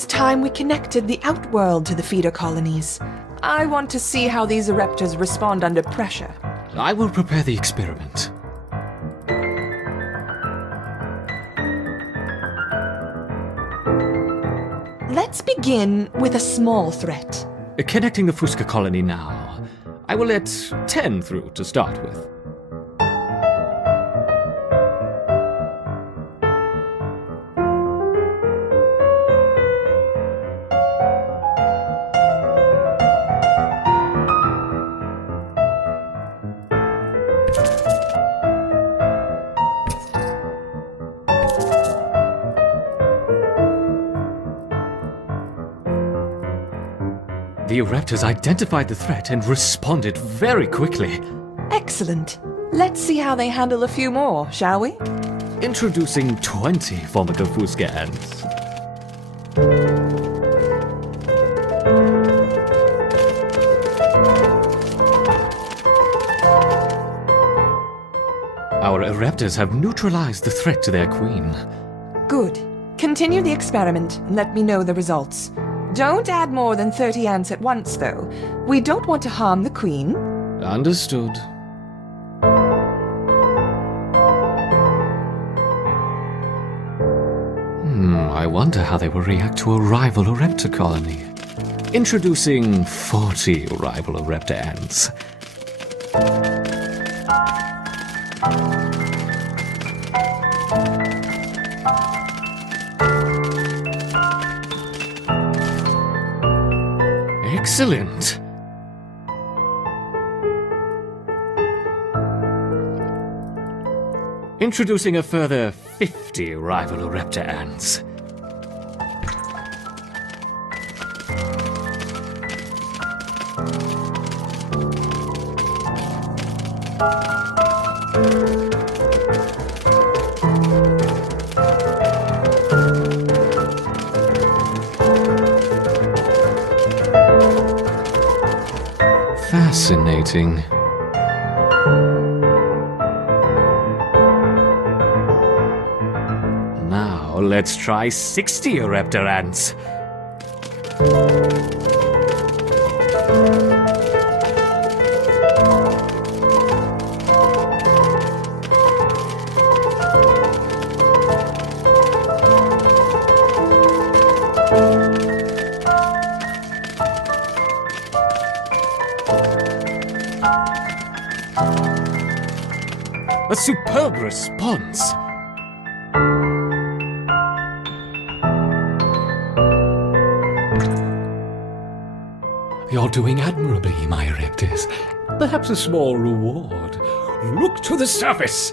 is time we connected the outworld to the feeder colonies. I want to see how these eruptors respond under pressure. I will prepare the experiment. Let's begin with a small threat. Connecting the Fusca colony now. I will let 10 through to start with. The Eruptors identified the threat and responded very quickly. Excellent. Let's see how they handle a few more, shall we? Introducing 20 Formica Fusca ants. Our Eruptors have neutralized the threat to their queen. Good. Continue the experiment and let me know the results. Don't add more than 30 ants at once, though. We don't want to harm the queen. Understood. I wonder how they will react to a rival Eruptor colony. Introducing 40 rival Eruptor ants. Excellent! Introducing a further 50 rival Eruptor ants. Fascinating. Now let's try 60 Eruptor ants. A superb response! You're doing admirably, my Eruptors. Perhaps a small reward. Look to the surface!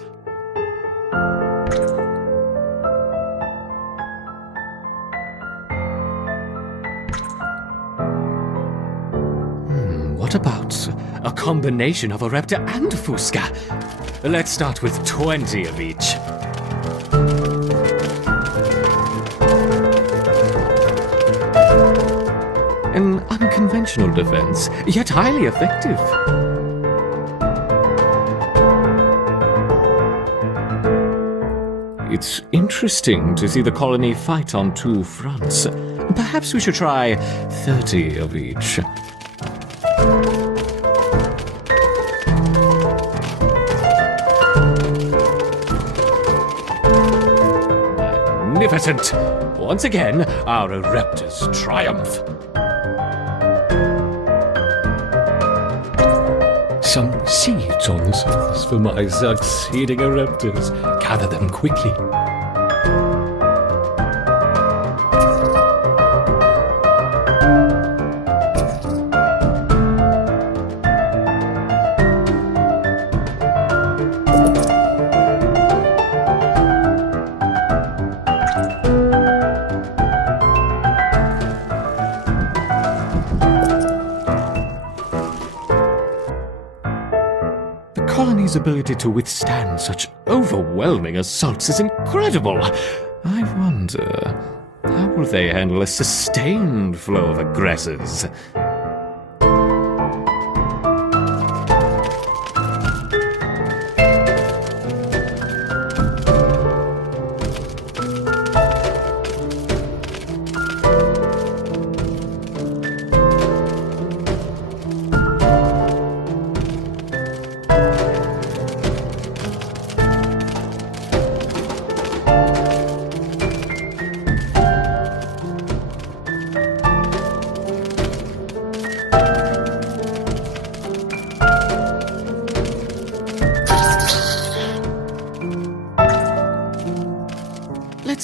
What about a combination of Eruptor and Fusca? Let's start with 20 of each. An unconventional defense, yet highly effective. It's interesting to see the colony fight on two fronts. Perhaps we should try 30 of each. Magnificent! Once again, our Eruptors triumph. Some seeds on the surface for my succeeding Eruptors. Gather them quickly. The colony's ability to withstand such overwhelming assaults is incredible. I wonder, how will they handle a sustained flow of aggressors?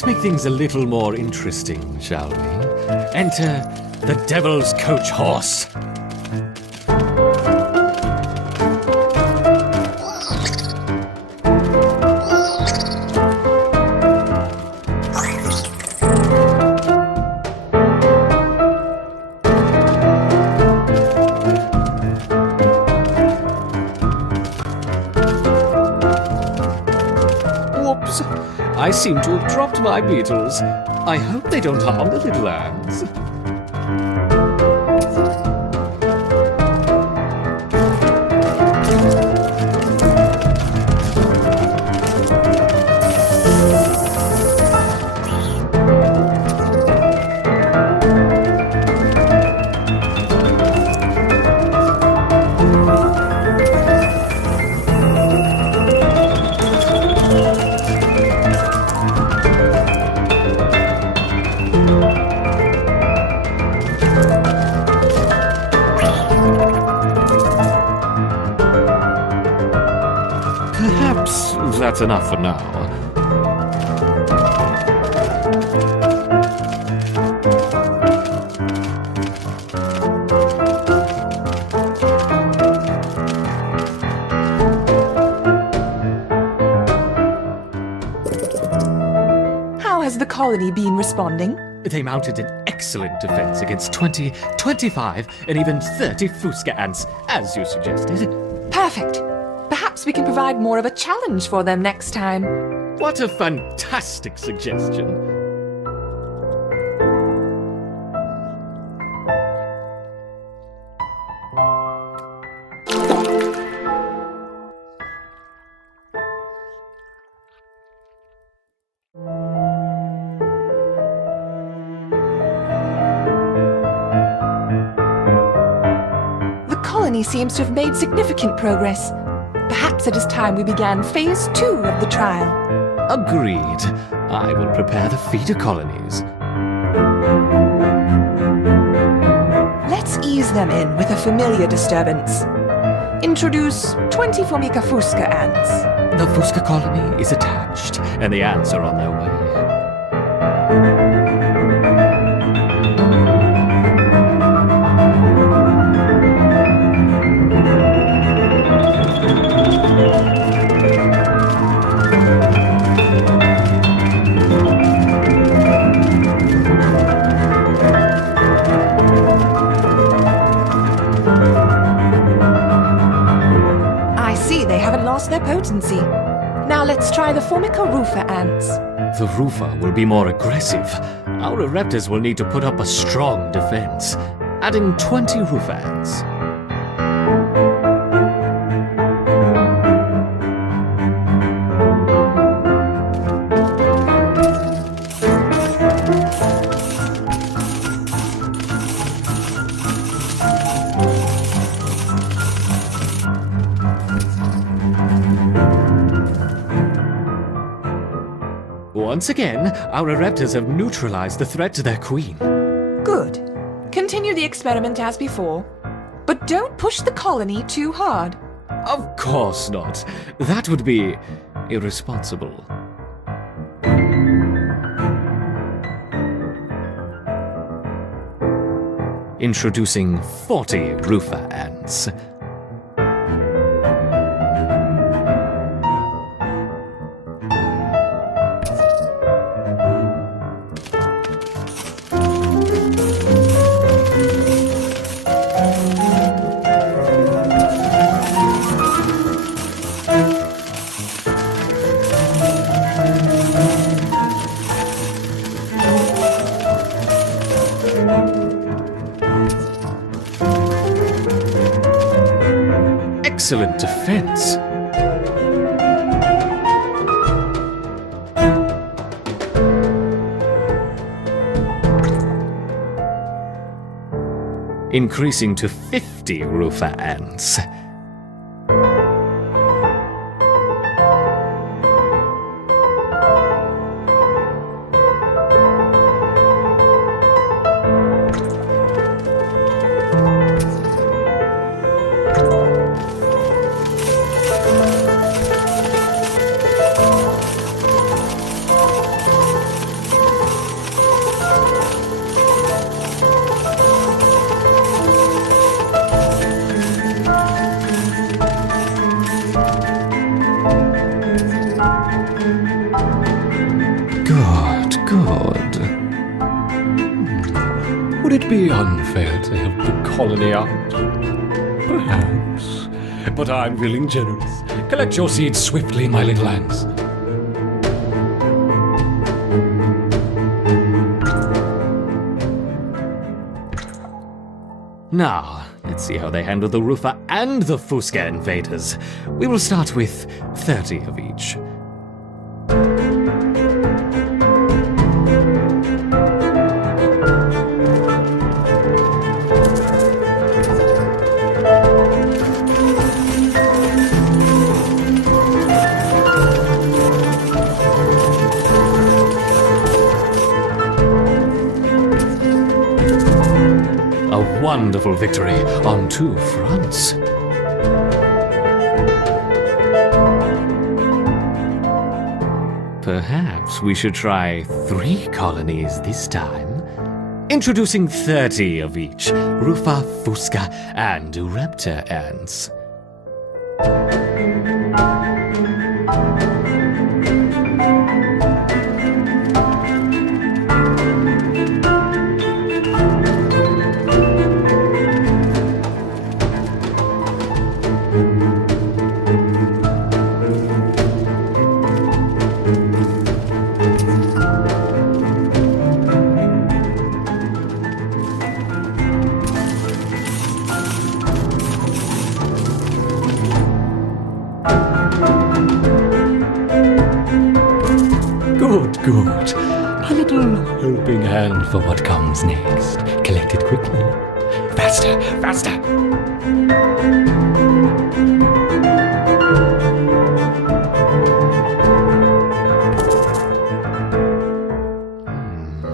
Let's make things a little more interesting, shall we? Enter the Devil's Coach Horse. Whoops! I seem to have dropped my beetles. I hope they don't harm the little ants. Perhaps that's enough for now. How has the colony been responding? They mounted an excellent defense against 20, 25, and even 30 Fusca ants, as you suggested. Perfect. Perhaps we can provide more of a challenge for them next time. What a fantastic suggestion. The colony seems to have made significant progress. Perhaps it is time we began Phase 2 of the trial. Agreed. I will prepare the feeder colonies. Let's ease them in with a familiar disturbance. Introduce 20 Formica Fusca ants. The Fusca colony is attached, and the ants are on their way. I see they haven't lost their potency. Now let's try the Formica rufa ants. The Rufa will be more aggressive. Our Raptors will need to put up a strong defense. Adding 20 Rufa ants. Once again, our Raptors have neutralized the threat to their queen. Good. Continue the experiment as before. But don't push the colony too hard. Of course not. That would be irresponsible. Introducing 40 Rufa ants. Excellent defense. Increasing to 50 Rufa ants. colony out? Perhaps. But I'm feeling generous. Collect your seeds swiftly, my little ants. Now, let's see how they handle the Rufa and the Fusca invaders. We will start with 30 of each. A wonderful victory on two fronts. Perhaps we should try 3 colonies this time. Introducing 30 of each Rufa, Fusca, and Raptor ants. Good. A little helping hand for what comes next. Collect it quickly. Faster.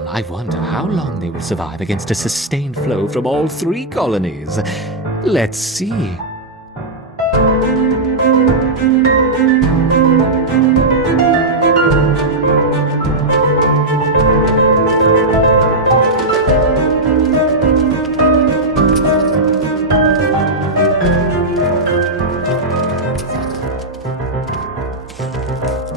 I wonder how long they will survive against a sustained flow from all 3 colonies. Let's see.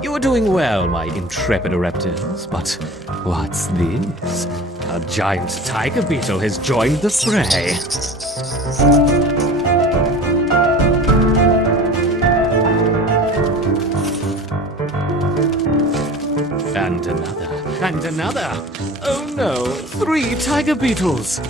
You're doing well, my intrepid raptors, but what's this? A giant tiger beetle has joined the fray. And another. Oh no, 3 tiger beetles.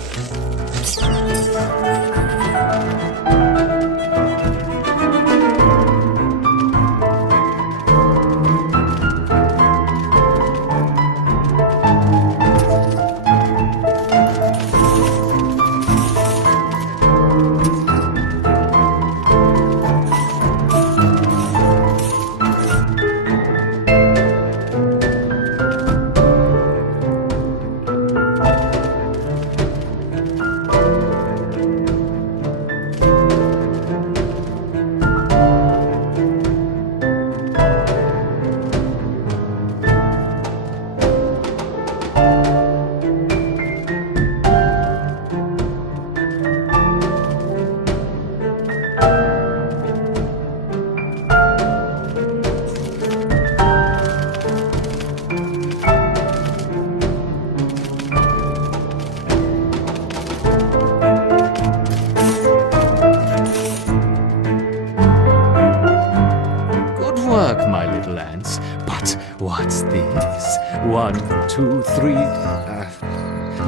What's this? 1, 2, 3,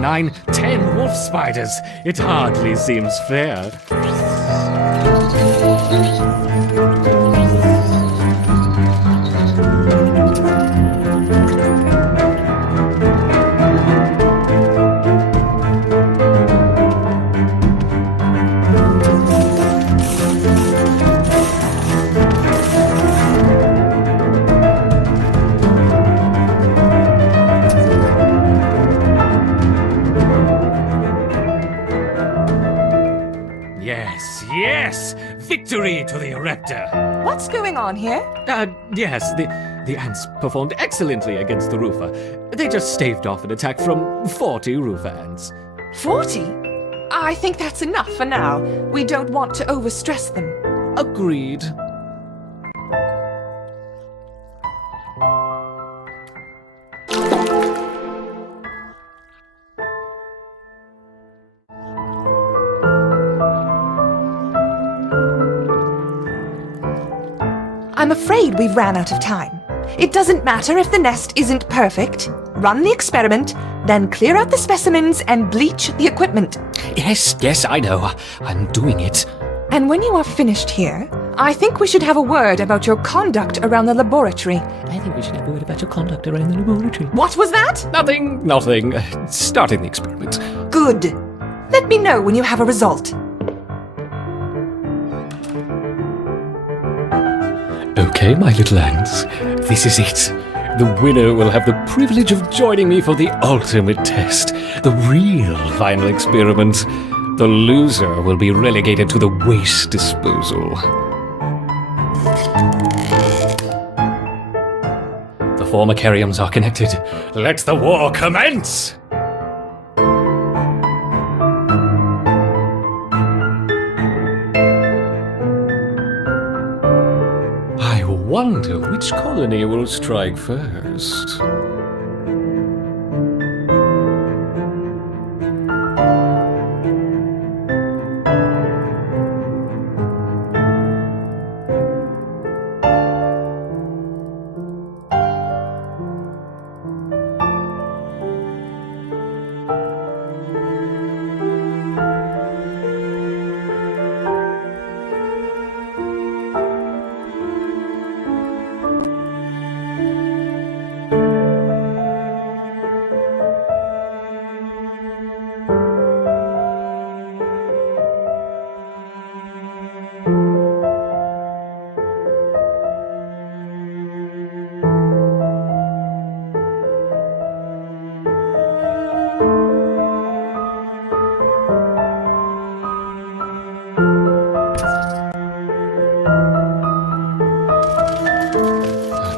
9, 10 wolf spiders. It hardly seems fair. Yes! Victory to the Raptor! What's going on here? Yes, the ants performed excellently against the Rufa. They just staved off an attack from 40 Rufa ants. 40? I think that's enough for now. We don't want to overstress them. Agreed. I'm afraid we've ran out of time. It doesn't matter if the nest isn't perfect. Run the experiment, then clear out the specimens and bleach the equipment. Yes, I know. I'm doing it. And when you are finished here, I think we should have a word about your conduct around the laboratory. I think we should have a word about your conduct around the laboratory. What was that? Nothing. Starting the experiment. Good. Let me know when you have a result. Okay, my little ants, this is it. The winner will have the privilege of joining me for the ultimate test, the real final experiment. The loser will be relegated to the waste disposal. The four Macariums are connected. Let the war commence! I wonder which colony will strike first.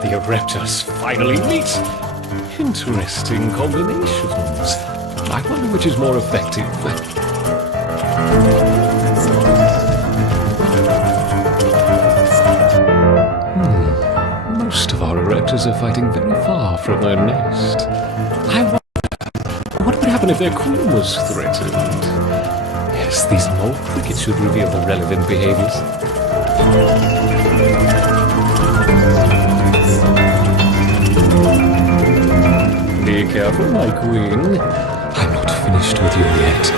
The raptors finally meet. Interesting combinations. I wonder which is more effective. Most of our raptors are fighting very far from their nest. I wonder what would happen if their queen was threatened. Yes, these mole crickets should reveal the relevant behaviors. Be careful, my queen. I'm not finished with you yet.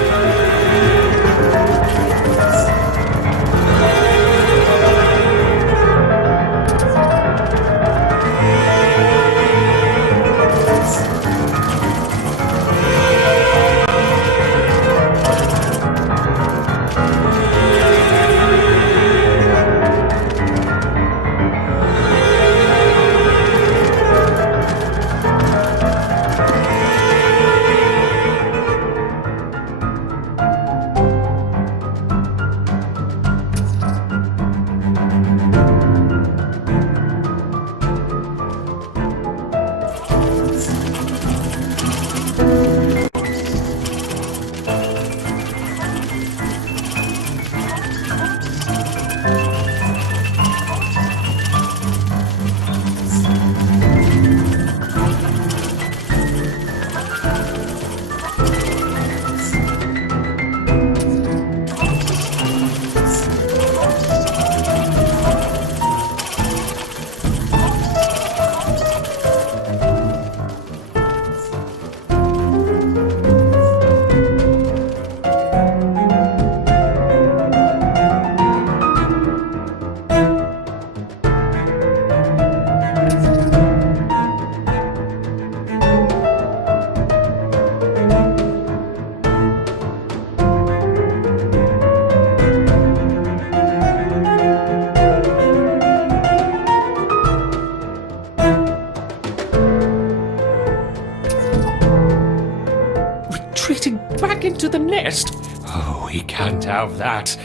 Retreating back into the nest? Oh, we can't have that.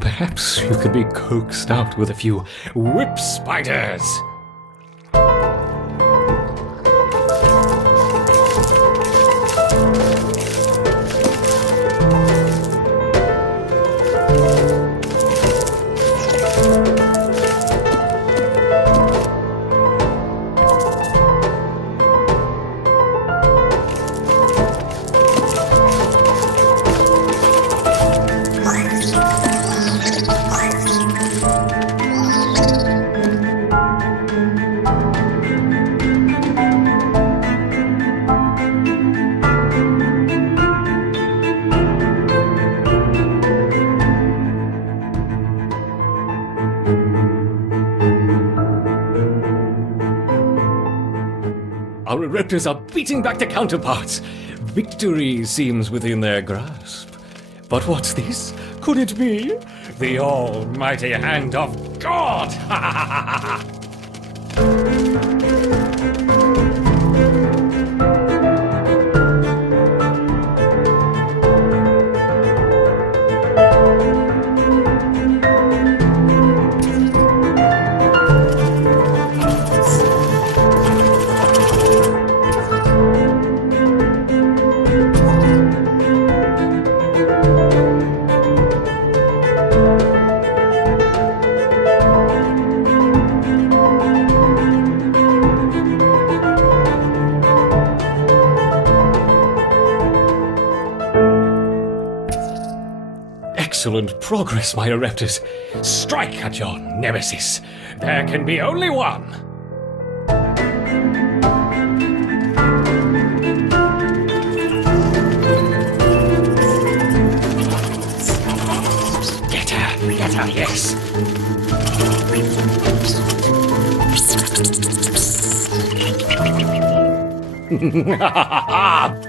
Perhaps you could be coaxed out with a few whip spiders. raptors are beating back their counterparts. Victory seems within their grasp. But what's this? Could it be the almighty hand of God? Excellent progress, my Raptors. Strike at your nemesis. There can be only one. Get her, yes.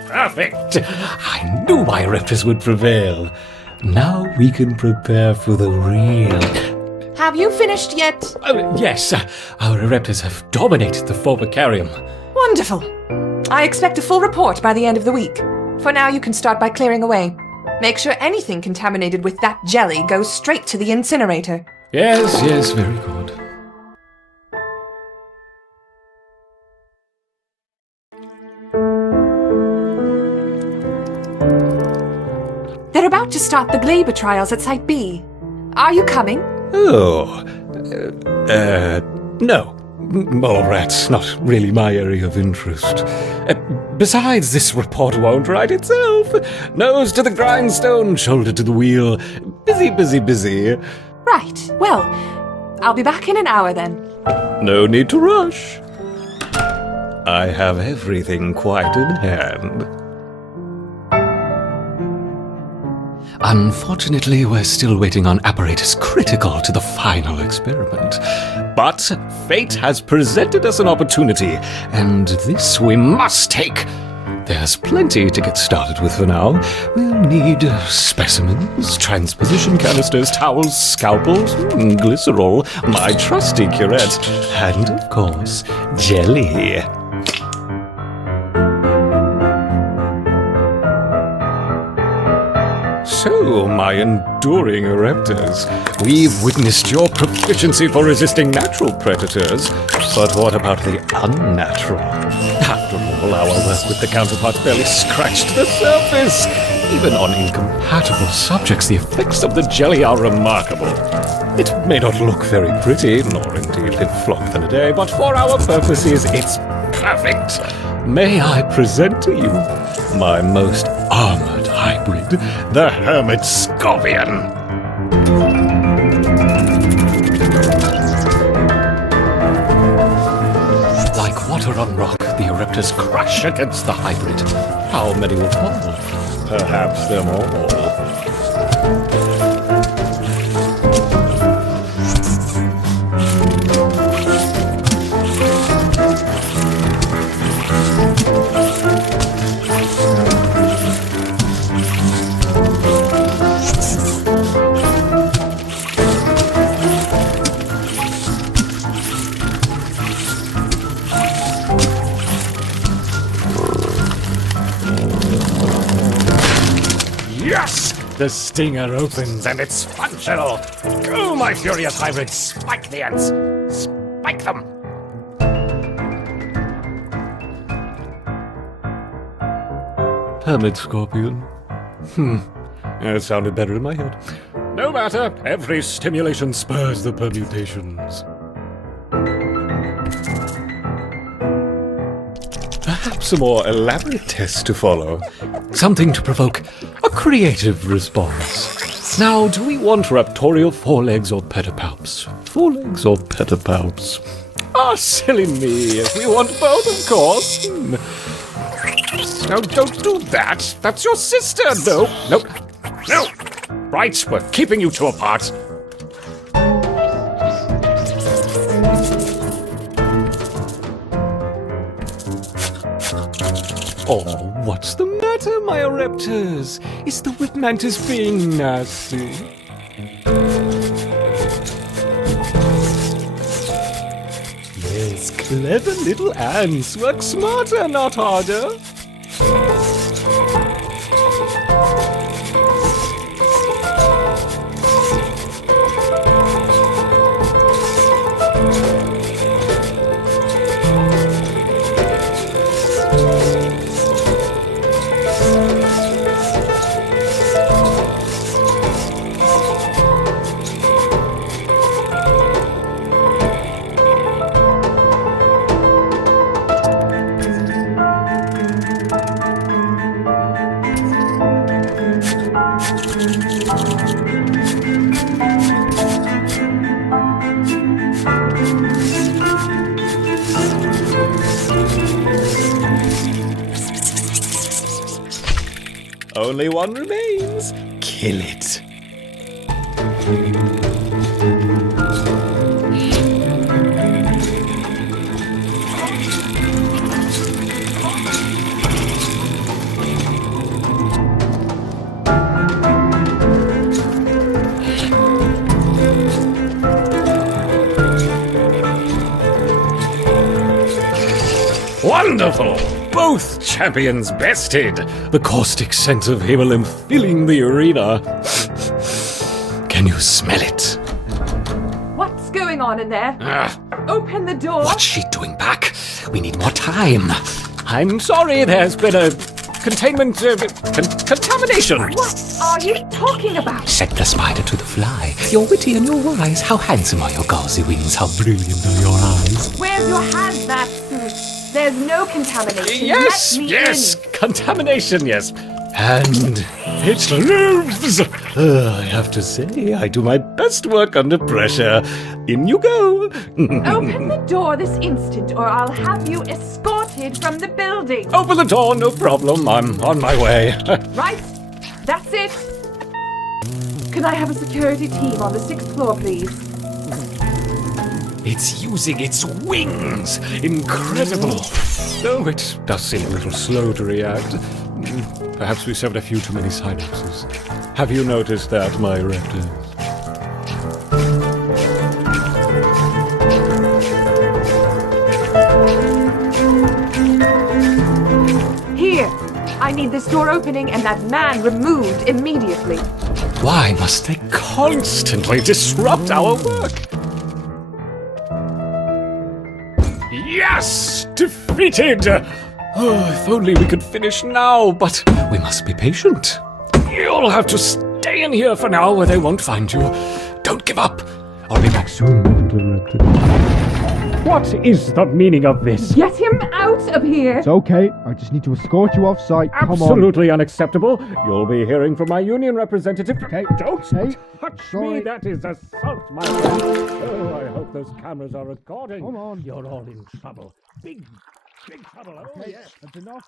Perfect. I knew my Raptors would prevail. Now we can prepare for the real. Have you finished yet? Oh, yes, our Raptors have dominated the Phobacarium. Wonderful. I expect a full report by the end of the week. For now, you can start by clearing away. Make sure anything contaminated with that jelly goes straight to the incinerator. Yes, very good. They're about to start the Glaber trials at Site B. Are you coming? Oh, no. Mole rats, not really my area of interest. Besides, this report won't write itself. Nose to the grindstone, shoulder to the wheel. Busy. Right. Well, I'll be back in an hour then. No need to rush. I have everything quite in hand. Unfortunately, we're still waiting on apparatus critical to the final experiment. But fate has presented us an opportunity, and this we must take. There's plenty to get started with for now. We'll need specimens, transposition canisters, towels, scalpels, glycerol, my trusty curette, and, of course, jelly. So, my enduring Raptors, we've witnessed your proficiency for resisting natural predators, but what about the unnatural? After all, our work with the counterparts barely scratched the surface. Even on incompatible subjects, the effects of the jelly are remarkable. It may not look very pretty, nor indeed live longer than a day, but for our purposes, it's perfect. May I present to you my most armored hybrid, the Hermit Scorpion. Like water on rock, the Raptors crash against the hybrid. How many will fall? Perhaps them all. Yes! The stinger opens and it's functional! Go, my furious hybrid! Spike the ants! Spike them! Hermit Scorpion. That sounded better in my head. No matter, every stimulation spurs the permutations. Perhaps a more elaborate test to follow. Something to provoke a creative response. Now, do we want raptorial forelegs or pedipalps? Forelegs or pedipalps? Ah, silly me. We want both, of course. No, don't do that. That's your sister. No. Right, we're keeping you two apart. Oh, what's the matter, my Oreptors? Is the whip mantis being nasty? Yes, clever little ants. Work smarter, not harder. Only one remains. Kill it. Wonderful! Both champions bested! The caustic scent of Himmelin filling the arena. Can you smell it? What's going on in there? Open the door. What's she doing back? We need more time. I'm sorry, there's been a containment contamination. What are you talking about? Set the spider to the fly. You're witty and you're wise. How handsome are your gauzy wings? How brilliant are your eyes? Where's your hazmat suit? There's no contamination. Yes, Let me yes, in. contamination, yes. And it lives. I have to say, I do my best work under pressure. In you go. Open the door this instant, or I'll have you escorted from the building. Open the door, no problem. I'm on my way. Right? That's it. Can I have a security team on the 6th floor, please? It's using its wings. Incredible. Though it does seem a little slow to react. Perhaps we severed a few too many synapses. Have you noticed that, my raptors? Here. I need this door opening and that man removed immediately. Why must they constantly disrupt our work? Yes! Defeated! Oh, if only we could finish now, but we must be patient. You'll have to stay in here for now where they won't find you. Don't give up. I'll be back soon, Interrupted. What is the meaning of this? Get him out of here! It's okay. I just need to escort you off site. Come on. Absolutely unacceptable. You'll be hearing from my union representative. Okay. Don't Okay. touch Sorry. me. That is assault, my friend. Oh, I hope those cameras are recording. Come on. You're all in trouble. Big trouble. Oh, Okay, yes. that's enough.